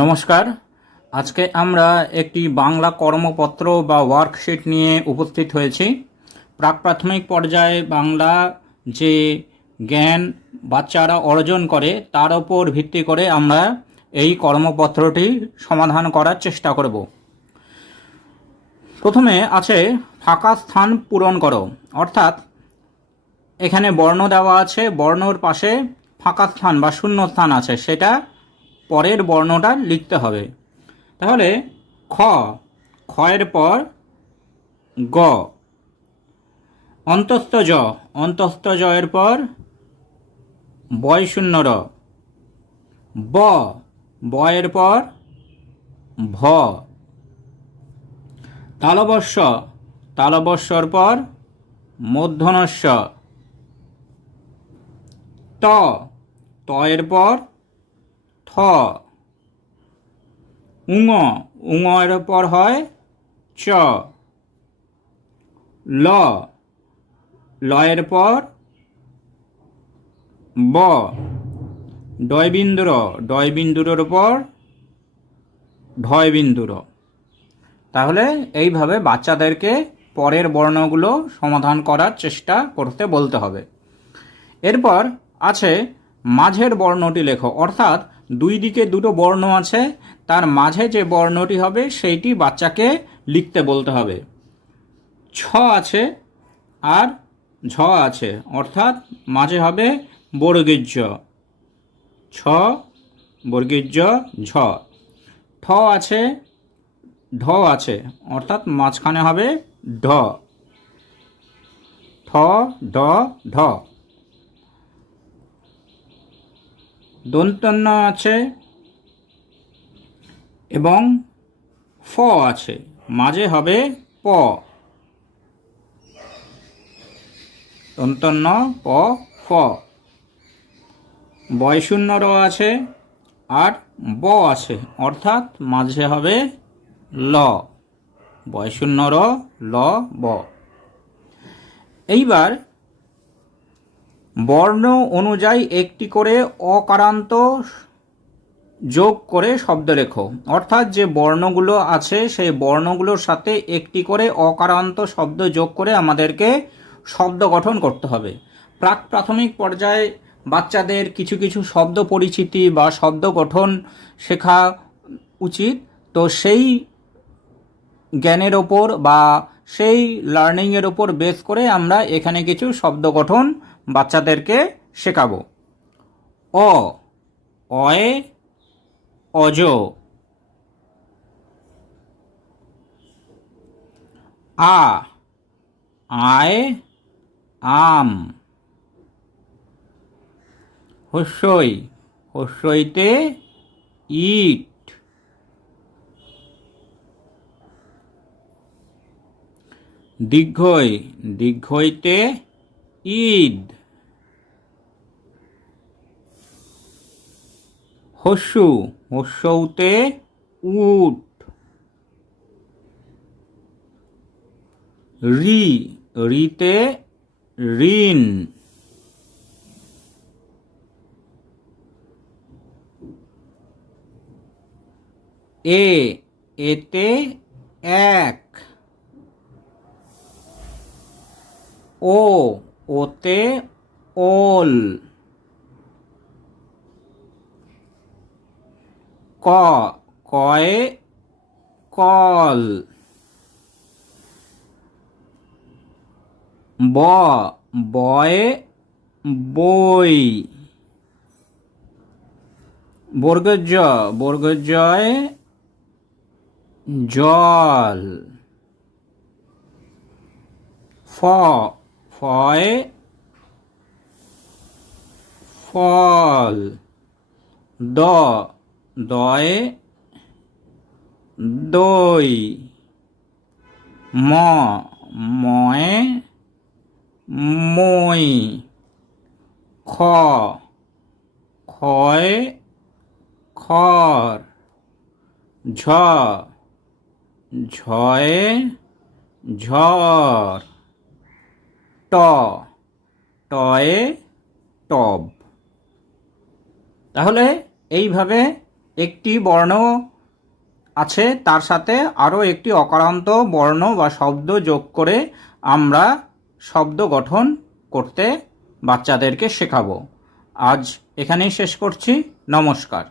নমস্কার। আজকে আমরা একটি বাংলা কর্মপত্র বা ওয়ার্কশিট নিয়ে উপস্থিত হয়েছি। প্রাক প্রাথমিক পর্যায়ে বাংলা যে জ্ঞান বাচ্চারা অর্জন করে তার উপর ভিত্তি করে আমরা এই কর্মপত্রটি সমাধান করার চেষ্টা করব। প্রথমে আছে ফাঁকা স্থান পূরণ করো, অর্থাৎ এখানে বর্ণ দেওয়া আছে, বর্ণর পাশে ফাঁকা স্থান বা শূন্য স্থান আছে, সেটা পরের বর্ণটা লিখতে হবে। তাহলে খ, খয়ের পর গ, অন্তস্থ জ, অন্তস্থ জয়ের পর বয় শূন্য র, ব, বয়ের পর ভ, তালবস্য, তালবস্যর পর মূর্ধন্যস্য, ত, তয়ের পর থ, উঙ, উঙের পর হয় চ, ল, লয়ের পর ব, ডয়বিন্দুর, ডয়বিন্দুরের পর ঢয়বিন্দুর। তাহলে এইভাবে বাচ্চাদেরকে পরের বর্ণগুলো সমাধান করার চেষ্টা করতে বলতে হবে। এরপর আছে মাঝের বর্ণটি লেখো, অর্থাৎ দুই দিকে দুটো বর্ণ আছে, তার মাঝে যে বর্ণটি হবে সেইটি বাচ্চাকে লিখতে বলতে হবে। ছ আছে আর ঝ আছে, অর্থাৎ মাঝে হবে বর্গীর্য, ছ বর্গীর্য ঝ। ঠ আছে, ঢ আছে, অর্থাৎ মাঝখানে হবে ঢ, ঠ ঢ ঢ। দন্তন্য আছে এবং ফ আছে, মাঝে হবে প, দন্তন্য প ফ। বয়শূন্য র আছে আর ব আছে, অর্থাৎ মাঝে হবে ল, বয়শূন্য র ল ব। এইবার বর্ণ অনুযায়ী একটি করে অকারান্ত যোগ করে শব্দ লেখো, অর্থাৎ যে বর্ণগুলো আছে সেই বর্ণগুলোর সাথে একটি করে অকারান্ত শব্দ যোগ করে আমাদেরকে শব্দ গঠন করতে হবে। প্রাক প্রাথমিক পর্যায়ে বাচ্চাদের কিছু কিছু শব্দ পরিচিতি বা শব্দ গঠন শেখা উচিত, তো সেই জ্ঞানের ওপর বা সেই লার্নিংয়ের ওপর বেস করে আমরা এখানে কিছু শব্দ গঠন বাচ্চাদেরকে শেখাবো। অ, অয়ে অজ, আ, আয় আম, হস্যই, হস্যইতে ইট, দীর্ঘই, দীর্ঘইতে ঈদ, হস্যু, হস্যৌতে উট, রি, রিতে ঋণ, এ, এতে এক, ও, ওতে ওল, ক, কয়ে কল, ব, বয়ে বই, বর্গজ, বর্গজয়ে জল, ফ, ফয়ে ফল, দ, দয়ে দই, ম, ময়ে মই, খ, খয়ে খর, ঝ, ঝয়ে ঝড়, ট, টয়ে টব। তাহলে এইভাবে একটি বর্ণ আছে তার সাথে আরও একটি অকারান্ত বর্ণ বা শব্দ যোগ করে আমরা শব্দ গঠন করতে বাচ্চাদেরকে শেখাবো। আজ এখানেই শেষ করছি। নমস্কার।